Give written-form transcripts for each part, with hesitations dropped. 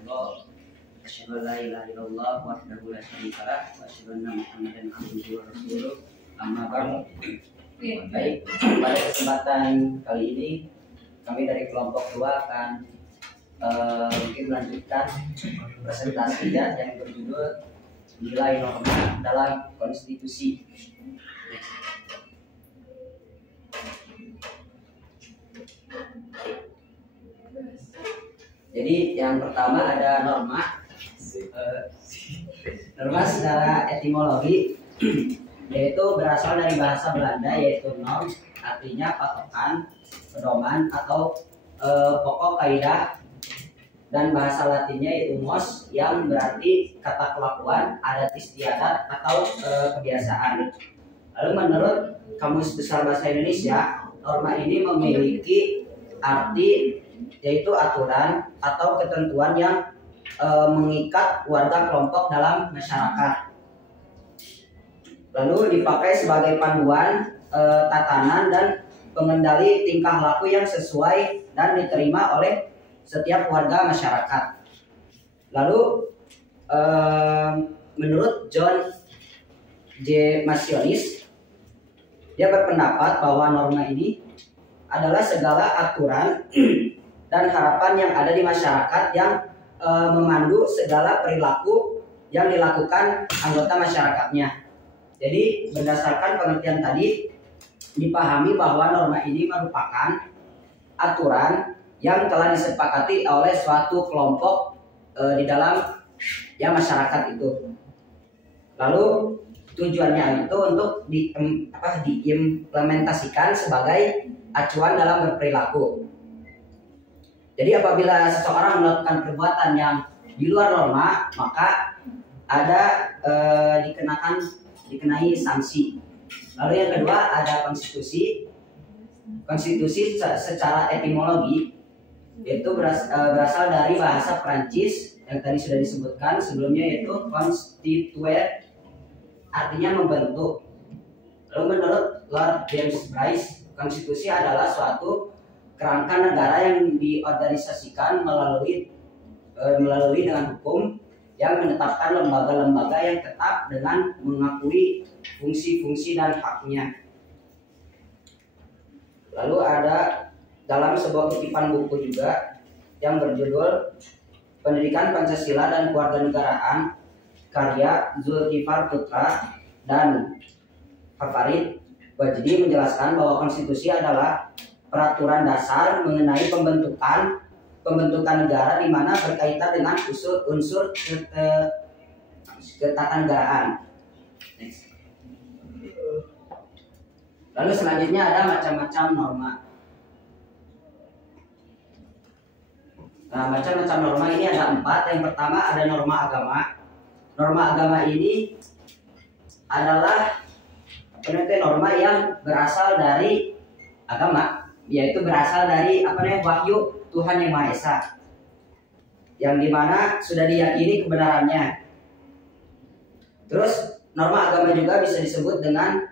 illallah, asyhadu an la ilaha illallah wahdahu la syarika lah, wa asyhadu anna Muhammadan abduhu wa rasuluh. Amma ba'du. Baik, pada kesempatan kali ini kami dari kelompok 2 akan mungkin melanjutkan presentasi yang berjudul nilai norma dalam konstitusi. Jadi yang pertama ada norma. Norma secara etimologi yaitu berasal dari bahasa Belanda, yaitu norm, artinya patokan, pedoman atau pokok kaidah, dan bahasa Latinnya yaitu mos, yang berarti kata kelakuan, adat istiadat atau kebiasaan. Lalu menurut Kamus Besar Bahasa Indonesia, norma ini memiliki arti yaitu aturan atau ketentuan yang mengikat warga kelompok dalam masyarakat. Lalu dipakai sebagai panduan tatanan dan pengendali tingkah laku yang sesuai dan diterima oleh setiap warga masyarakat. Lalu menurut John J. Masionis, dia berpendapat bahwa norma ini adalah segala aturan dan harapan yang ada di masyarakat yang memandu segala perilaku yang dilakukan anggota masyarakatnya. Jadi berdasarkan pengertian tadi, dipahami bahwa norma ini merupakan aturan yang telah disepakati oleh suatu kelompok di dalam masyarakat itu. Lalu tujuannya itu untuk diimplementasikan sebagai acuan dalam berperilaku. Jadi apabila seseorang melakukan perbuatan yang di luar norma, maka ada dikenai sanksi. Lalu yang kedua ada konstitusi. Konstitusi secara etimologi yaitu berasal dari bahasa Prancis yang tadi sudah disebutkan sebelumnya, yaitu constituer, artinya membentuk. Lalu menurut Lord James Bryce, konstitusi adalah suatu kerangka negara yang diorganisasikan melalui dengan hukum, yang menetapkan lembaga-lembaga yang tetap dengan mengakui fungsi-fungsi dan haknya. Lalu ada dalam sebuah kutipan buku juga yang berjudul Pendidikan Pancasila dan Kewarganegaraan, karya Zulkifar Putra dan Farid Wajdi, menjelaskan bahwa konstitusi adalah peraturan dasar mengenai pembentukan negara di mana berkaitan dengan unsur ketatanegaraan. Lalu selanjutnya ada macam-macam norma. Nah, macam-macam norma ini ada 4. Yang pertama ada norma agama. Norma agama ini adalah norma yang berasal dari agama, yaitu berasal dari wahyu Tuhan Yang Maha Esa, yang dimana sudah diyakini kebenarannya. Terus norma agama juga bisa disebut dengan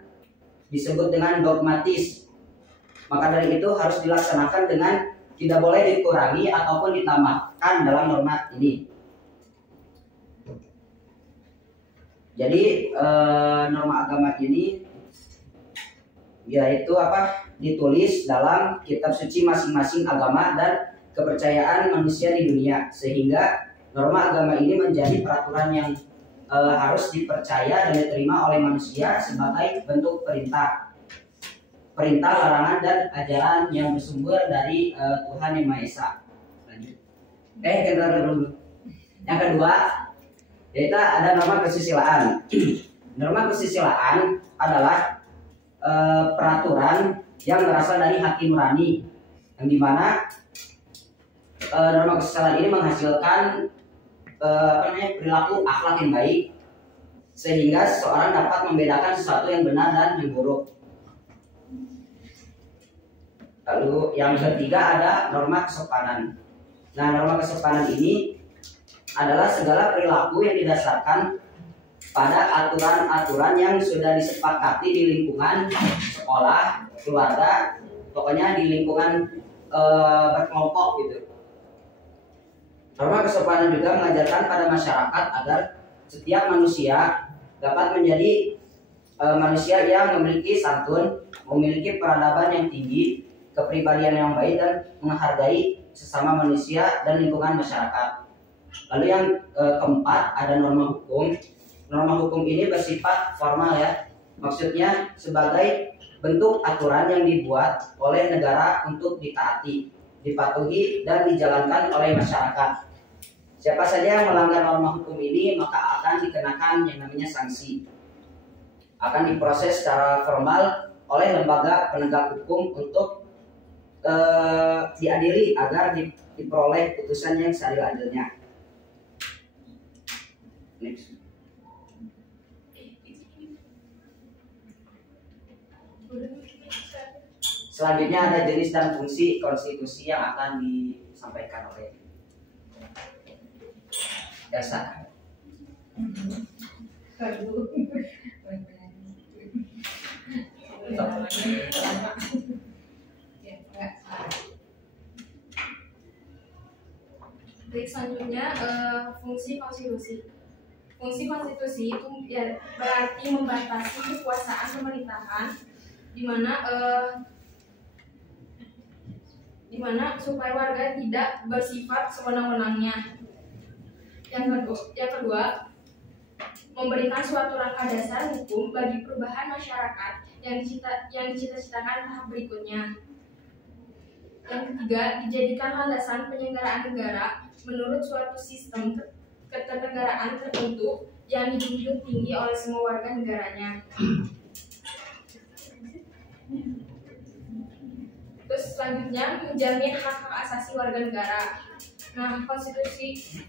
dogmatis. Maka dari itu harus dilaksanakan dengan tidak boleh dikurangi ataupun ditambahkan dalam norma ini. Jadi norma agama ini yaitu ditulis dalam kitab suci masing-masing agama dan kepercayaan manusia di dunia, sehingga norma agama ini menjadi peraturan yang harus dipercaya dan diterima oleh manusia sebagai bentuk perintah, larangan, dan ajaran yang bersumber dari Tuhan Yang Maha Esa. Lanjut. Yang kedua yaitu ada norma kesusilaan. Norma kesusilaan adalah peraturan yang berasal dari hati nurani, yang dimana norma kesusilaan ini menghasilkan perilaku akhlak yang baik, sehingga seseorang dapat membedakan sesuatu yang benar dan yang buruk. Lalu yang ketiga ada norma kesopanan. Nah, norma kesopanan ini adalah segala perilaku yang didasarkan pada aturan-aturan yang sudah disepakati di lingkungan sekolah, keluarga, pokoknya di lingkungan berkelompok gitu. Norma kesopanan juga mengajarkan pada masyarakat agar setiap manusia dapat menjadi manusia yang memiliki santun, memiliki peradaban yang tinggi, kepribadian yang baik, dan menghargai sesama manusia dan lingkungan masyarakat. Lalu yang keempat ada norma hukum. Norma hukum ini bersifat formal ya, maksudnya sebagai bentuk aturan yang dibuat oleh negara untuk ditaati, dipatuhi, dan dijalankan oleh masyarakat. Siapa saja yang melanggar norma hukum ini maka akan dikenakan yang namanya sanksi. Akan diproses secara formal oleh lembaga penegak hukum untuk diadili agar diperoleh putusan yang seadil-adilnya. Next. Selanjutnya ada jenis dan fungsi konstitusi yang akan disampaikan oleh Elsa. Baik, selanjutnya fungsi konstitusi. Fungsi konstitusi itu ya, berarti membatasi kekuasaan pemerintahan di mana supaya warga tidak bersifat sewenang-wenangnya. Yang kedua, memberikan suatu rangka dasar hukum bagi perubahan masyarakat yang dicita-citakan tahap berikutnya. Yang ketiga, dijadikan landasan penyelenggaraan negara menurut suatu sistem keternegaraan tertentu yang dijunjung tinggi oleh semua warga negaranya. Terus selanjutnya menjamin hak-hak asasi warga negara. Nah, konstitusi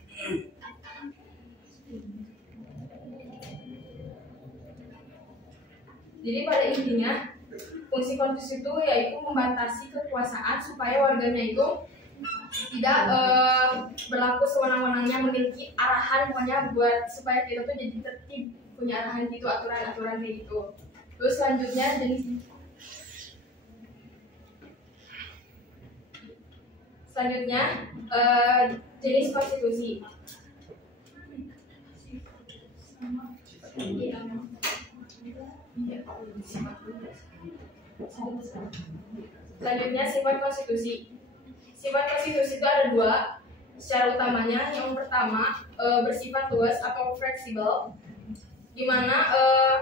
jadi pada intinya fungsi konstitusi itu yaitu membatasi kekuasaan supaya warganya itu tidak berlaku sewenang-wenangnya, memiliki arahan pokoknya buat supaya kita tuh jadi tertib, punya arahan gitu, aturan-aturan kayak gitu. Terus selanjutnya jenis konstitusi. Selanjutnya sifat konstitusi. Sifat konstitusi itu ada dua secara utamanya. Yang pertama bersifat luas atau fleksibel, di mana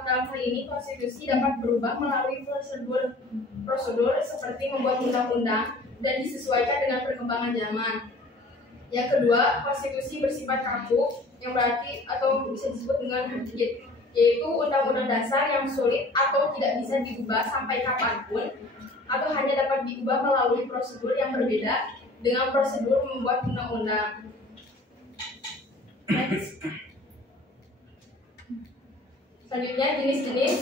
dalam hal ini konstitusi dapat berubah melalui prosedur seperti membuat undang-undang dan disesuaikan dengan perkembangan zaman. Yang kedua, konstitusi bersifat kaku, yang berarti atau bisa disebut dengan rigid, yaitu undang-undang dasar yang sulit atau tidak bisa diubah sampai kapanpun, atau hanya dapat diubah melalui prosedur yang berbeda dengan prosedur membuat undang-undang. Next. Selanjutnya jenis-jenis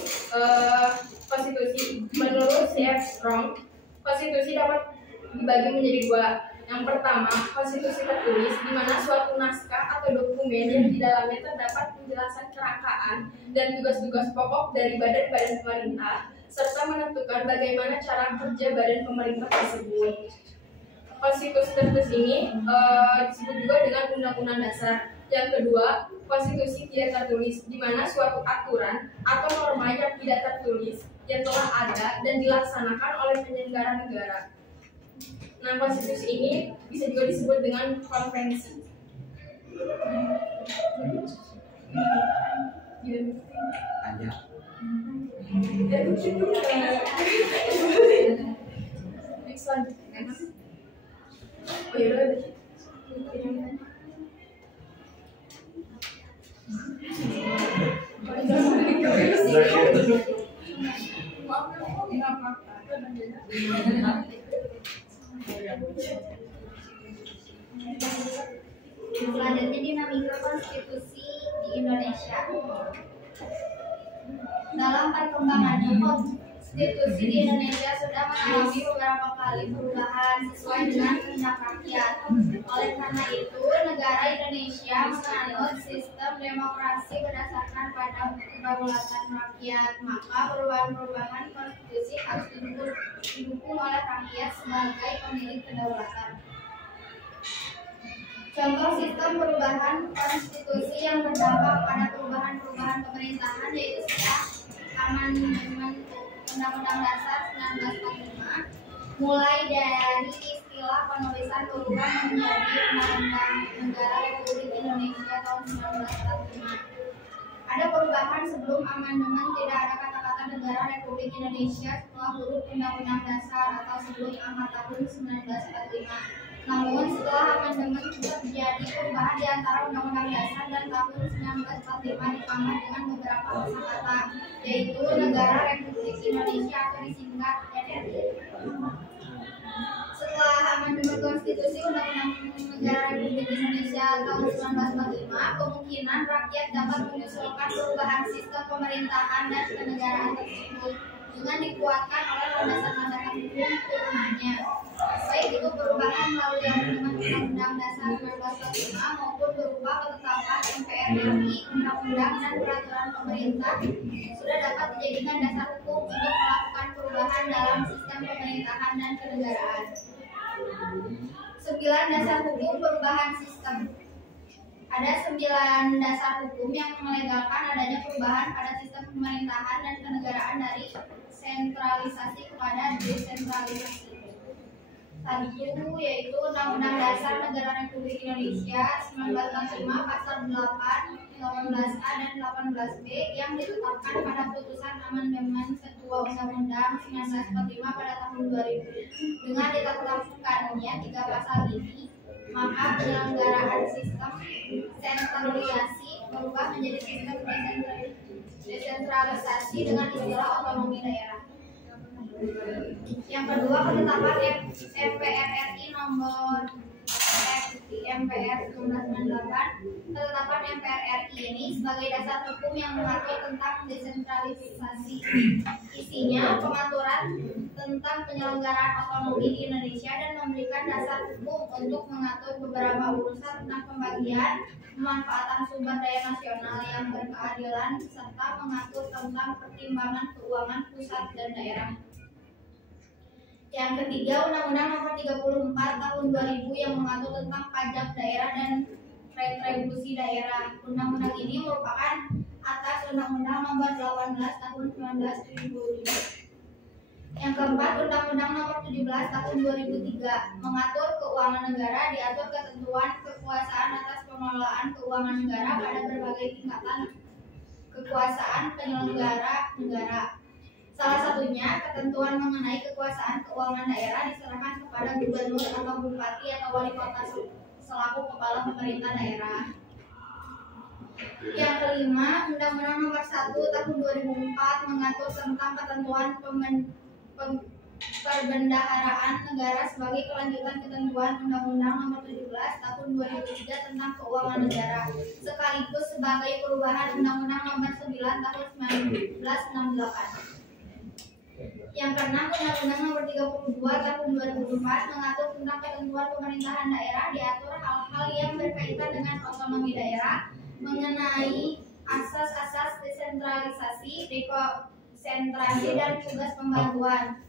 konstitusi. Menurut C.F. Strong, konstitusi dapat dibagi menjadi dua. Yang pertama, konstitusi tertulis, di mana suatu naskah atau dokumen yang di dalamnya terdapat penjelasan kerangkaan dan tugas-tugas pokok dari badan-badan pemerintah, serta menentukan bagaimana cara kerja badan pemerintah tersebut. Konstitusi tertulis ini disebut juga dengan undang-undang dasar. Yang kedua, konstitusi tidak tertulis, di mana suatu aturan atau norma yang tidak tertulis yang telah ada dan dilaksanakan oleh penyelenggara negara. Nah, konstitusi ini bisa juga disebut dengan konvensi. Ada. Next selanjutnya. Oh iya, Selanjutnya dinamika konstitusi di Indonesia. Dalam perkembangannya, konstitusi di Indonesia sudah mengalami beberapa kali perubahan sesuai dengan kehendak rakyat. Oleh karena itu, negara Indonesia menganut sistem demokrasi berdasarkan pada kedaulatan rakyat. Maka perubahan-perubahan konstitusi harus didukung oleh rakyat sebagai pemilik kedaulatan. Contoh sistem perubahan konstitusi yang berdampak pada perubahan-perubahan pemerintahan yaitu setelah amandemen Undang-Undang Dasar 1945, mulai dari istilah penulisan berubah menjadi Undang-Undang Negara Republik Indonesia tahun 1945. Ada perubahan sebelum amandemen, tidak ada kata-kata Negara Republik Indonesia setelah huruf Undang-Undang Dasar atau sebelum angka tahun 1945. Namun setelah amandemen terjadi perubahan di antara Undang-Undang Dasar dan tahun 1945 ditambah dengan beberapa kosakata, yaitu Negara Republik Indonesia atau disingkat NRI. Setelah amandemen konstitusi Undang-Undang Negara Republik Indonesia tahun 1945, kemungkinan rakyat dapat mengusulkan perubahan sistem pemerintahan dan kenegaraan tersebut dengan dikuatkan oleh landasan-landasan hukum turunannya, baik itu perubahan melalui amandemen Undang-Undang Dasar 1945 maupun berupa ketetapan MPR RI, undang-undang dan peraturan pemerintah sudah dapat dijadikan dasar hukum untuk melakukan perubahan dalam sistem pemerintahan dan kenegaraan. 9 dasar hukum perubahan sistem. Ada 9 dasar hukum yang melegalkan adanya perubahan pada sistem pemerintahan dan kenegaraan dari sentralisasi kepada desentralisasi. Satu yaitu Undang-Undang Dasar Negara Republik Indonesia 1945 pasal 8, 18A dan 18B yang ditetapkan pada putusan amandemen Ketua Undang-Undang 1945 pada tahun 2000. Dengan ditetapkannya 3 pasal ini, maka penyelenggaraan sistem sentralisasi berubah menjadi sistem desentralisasi dengan istilah otonomi daerah. Yang kedua, ketetapan MPR RI nomor MPR 1998. Ketetapan MPR RI ini sebagai dasar hukum yang mengatur tentang desentralisasi. Isinya pengaturan tentang penyelenggaraan otonomi di Indonesia dan memberikan dasar hukum untuk mengatur beberapa urusan tentang pembagian pemanfaatan sumber daya nasional yang berkeadilan serta mengatur tentang pertimbangan keuangan pusat dan daerah. Yang ketiga, Undang-Undang Nomor 34 Tahun 2000 yang mengatur tentang pajak daerah dan retribusi daerah. Undang-undang ini merupakan atas Undang-Undang Nomor 18 Tahun 1975. Yang keempat, Undang-Undang Nomor 17 Tahun 2003 mengatur keuangan negara, diatur ketentuan kekuasaan atas pengelolaan keuangan negara pada berbagai tingkatan kekuasaan penyelenggara negara. Salah satunya, ketentuan mengenai kekuasaan keuangan daerah diserahkan kepada gubernur atau bupati atau wali kota selaku kepala pemerintah daerah. Yang kelima, Undang-Undang Nomor 1 Tahun 2004 mengatur tentang ketentuan perbendaharaan negara sebagai kelanjutan ketentuan Undang-Undang Nomor 17 Tahun 2003 tentang keuangan negara, sekaligus sebagai perubahan Undang-Undang Nomor 9 Tahun 1968. Yang keenam, Undang-Undang Nomor 32 Tahun 2004 mengatur tentang ketentuan pemerintahan daerah, diatur hal-hal yang berkaitan dengan otonomi daerah, mengenai asas-asas desentralisasi, dekonsentrasi, dan tugas pembagian.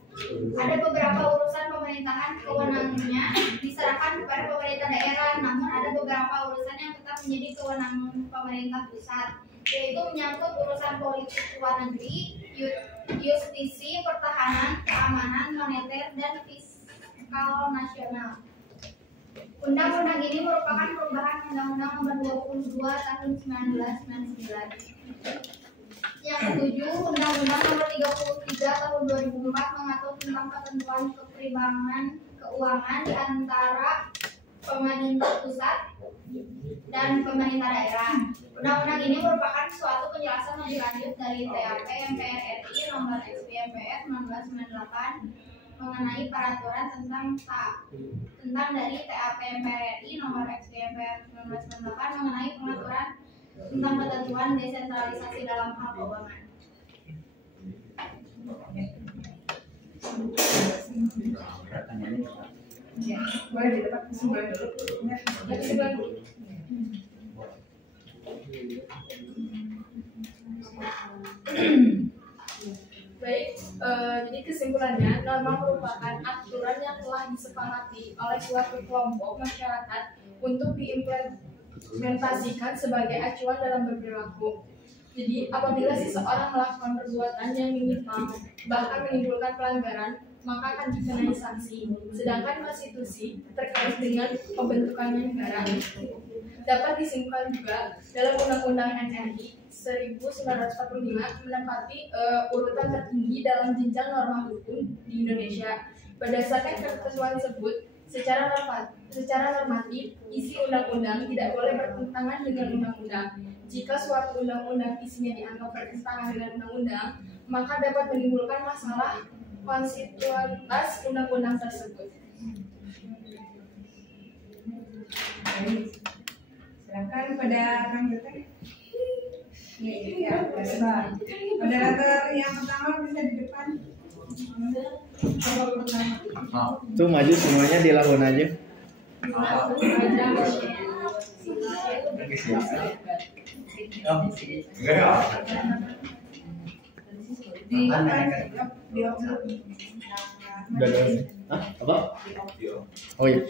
Ada beberapa urusan pemerintahan kewenangannya diserahkan kepada pemerintah daerah, namun ada beberapa urusan yang tetap menjadi kewenangan pemerintah pusat, yaitu menyangkut urusan politik luar negeri, justisi, pertahanan, keamanan, moneter, dan fiskal nasional. Undang-undang ini merupakan perubahan Undang-Undang Nomor 22 Tahun 1999. Yang ketujuh, Undang-Undang Nomor 33 Tahun 2004 mengatur tentang ketentuan keseimbangan keuangan di antara pemerintah pusat dan pemerintah daerah. Undang-undang ini merupakan suatu penjelasan lebih lanjut dari TAP MPR RI nomor XPMPR 1998 mengenai peraturan tentang dari TAP MPR RI nomor XPMPR 1998 mengenai pengaturan tentang ketentuan desentralisasi dalam hal keuangan. Ya, boleh di depan kesimpulan dulu. Baik, jadi kesimpulannya, norma merupakan aturan yang telah disepakati oleh suatu kelompok masyarakat untuk diimplementasikan sebagai acuan dalam berperilaku. Jadi, apabila seseorang melakukan perbuatan yang menyimpang, bahkan menimbulkan pelanggaran, maka akan dikenai sanksi. Sedangkan konstitusi terkait dengan pembentukannya negara dapat disimpulkan juga dalam Undang-Undang NRI 1945 menempati urutan tertinggi dalam jenjang norma hukum di Indonesia. Berdasarkan ketentuan tersebut, secara normatif, isi undang-undang tidak boleh bertentangan dengan undang-undang. Jika suatu undang-undang isinya dianggap bertentangan dengan undang-undang, maka dapat menimbulkan masalah konstitusionalitas undang-undang tersebut. Silakan pada Kang Joten. Ya, moderator yang pertama bisa di depan. Tuh maju semuanya dilakukan aja. Hah? Apa? Oh iya.